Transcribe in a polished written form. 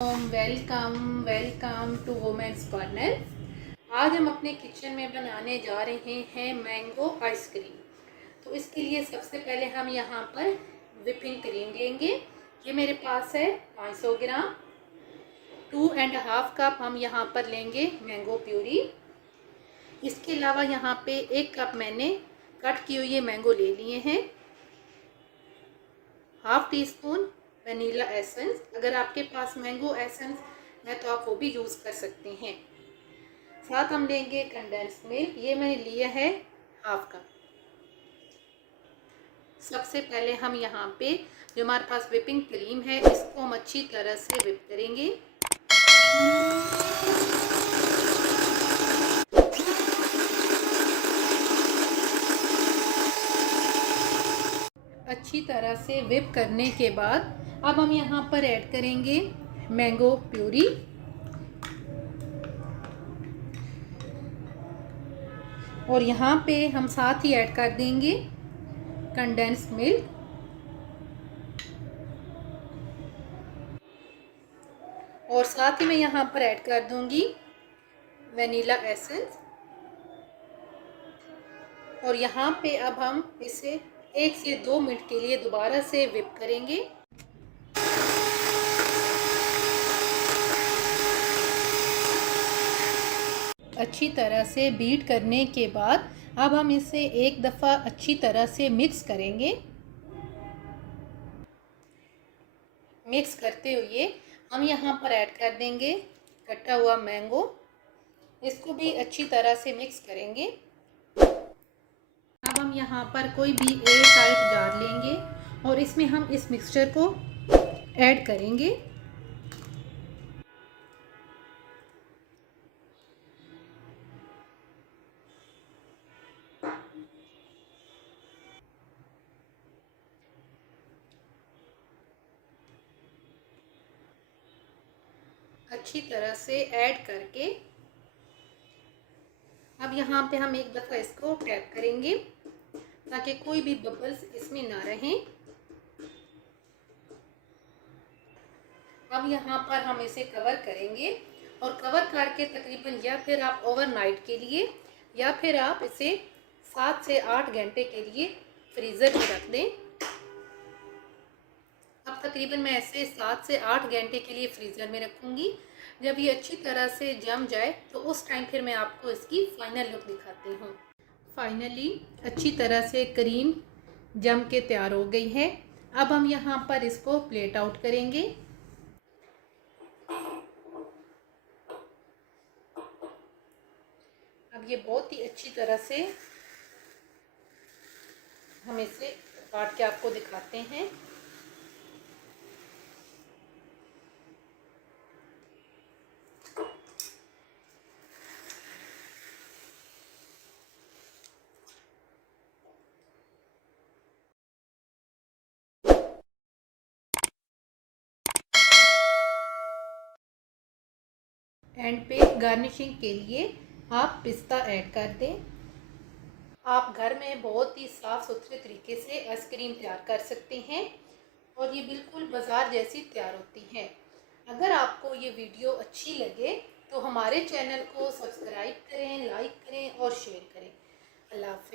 Welcome welcome to women's corner. आज हम अपने किचन में बनाने जा रहे हैं मैंगो आइसक्रीम। तो इसके लिए सबसे पहले हम यहाँ पर व्हिपिंग क्रीम लेंगे। ये मेरे पास है 500 ग्राम। 2.5 कप हम यहाँ पर लेंगे मैंगो प्यूरी। इसके अलावा यहाँ पे 1 कप मैंने कट किए हुए मैंगो ले लिए हैं। Half tea spoon vanilla essence, अगर आपके पास मैंगो एसेंस है तो आप वो भी यूज़ कर सकते हैं। साथ हम लेंगे कंडेंस मिल्क, ये मैंने लिया है हाफ कप। सबसे पहले हम यहाँ पे जो हमारे पास व्हिपिंग क्रीम है इसको हम अच्छी तरह से व्हिप करेंगे। अच्छी तरह से व्हिप करने के बाद अब हम यहाँ पर ऐड करेंगे मैंगो प्यूरी। और यहाँ पे हम साथ ही ऐड कर देंगे कंडेंस मिल्क। और साथ ही मैं यहाँ पर ऐड कर दूंगी वनीला एसेंस। और यहाँ पे अब हम इसे 1 से 2 मिनट के लिए दोबारा से व्हिप करेंगे। अच्छी तरह से बीट करने के बाद अब हम इसे एक दफ़ा अच्छी तरह से मिक्स करेंगे। मिक्स करते हुए हम यहाँ पर ऐड कर देंगे कटा हुआ मैंगो। इसको भी अच्छी तरह से मिक्स करेंगे। अब हम यहाँ पर कोई भी एयर टाइट जार लेंगे और इसमें हम इस मिक्सचर को ऐड करेंगे। अच्छी तरह से ऐड करके अब यहाँ पे हम एक दफ़ा इसको टैप करेंगे ताकि कोई भी बबल्स इसमें ना रहें। अब यहाँ पर हम इसे कवर करेंगे और कवर करके तकरीबन या फिर आप ओवरनाइट के लिए या फिर आप इसे 7 से 8 घंटे के लिए फ्रीज़र में रख दें। अब तकरीबन मैं ऐसे 7 से 8 घंटे के लिए फ्रीज़र में रखूँगी। जब ये अच्छी तरह से जम जाए तो उस टाइम फिर मैं आपको इसकी फ़ाइनल लुक दिखाती हूँ। फाइनली अच्छी तरह से क्रीम जम के तैयार हो गई है। अब हम यहाँ पर इसको प्लेट आउट करेंगे। अब ये बहुत ही अच्छी तरह से हम इसे काट के आपको दिखाते हैं। एंड पे गार्निशिंग के लिए आप पिस्ता ऐड कर दें। आप घर में बहुत ही साफ़ सुथरे तरीके से आइसक्रीम तैयार कर सकते हैं और ये बिल्कुल बाज़ार जैसी तैयार होती है। अगर आपको ये वीडियो अच्छी लगे तो हमारे चैनल को सब्सक्राइब करें, लाइक करें और शेयर करें। अल्लाह हाफ़िज़।